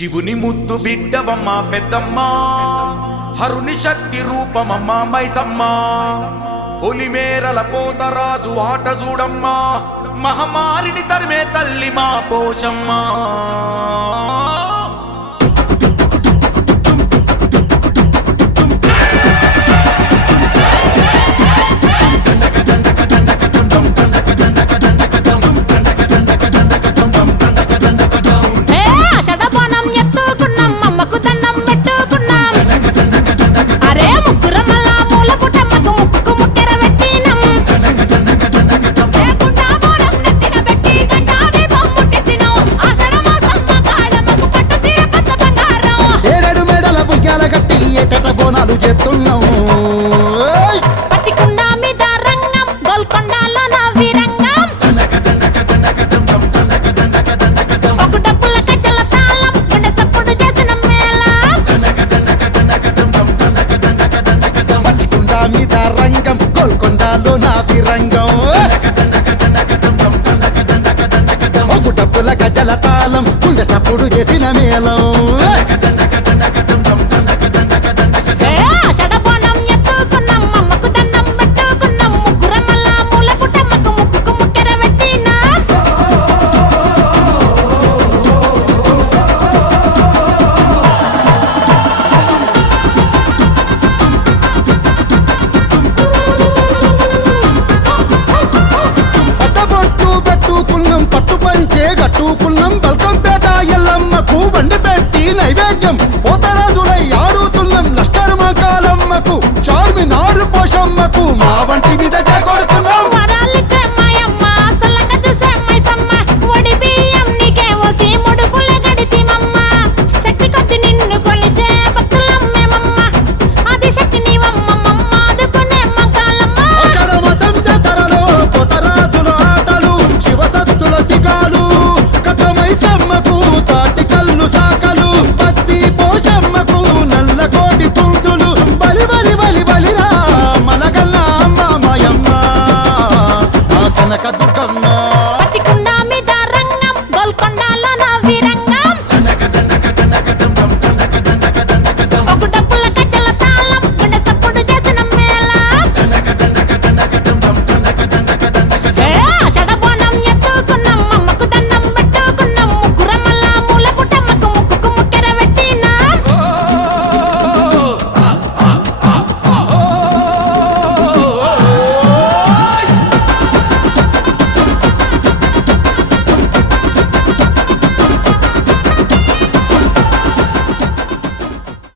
శివుని ముద్దు బిడ్డవమ్మ పెద్దమ్మ, హరుని శక్తి రూపమమ్మ మైసమ్మ, పొలిమేరల పోతరాజు ఆట చూడమ్మ, మహమారిని తరిమే తల్లి మా పోషమ్మ. బోనాలు చేస్తున్నాం పచ్చికుండ మీద రంగం, గోల్కొండలో నా వీరంగం, ఒక డప్పుల కజ్జల తాళం, గుండె సప్పుడు చేసిన మేళం. పచ్చికుండ మీద రంగం, గోల్కొండలో నా వీరంగం, ఒక డప్పుల కజ్జల తాళం, గుండె సప్పుడు చేసిన మేళం. పట్టు పంచే గట్టుకున్నాం, బల్కంపేట ఎల్లమ్మకు బండి పెట్టి నైవేద్యం, పోతరాజులై ఆడుతున్నాం లష్కర్ మకాలమ్మకు, చార్మినారు పోషమ్మకు మా వంటి మీద చేకొడుతున్నాం. కనక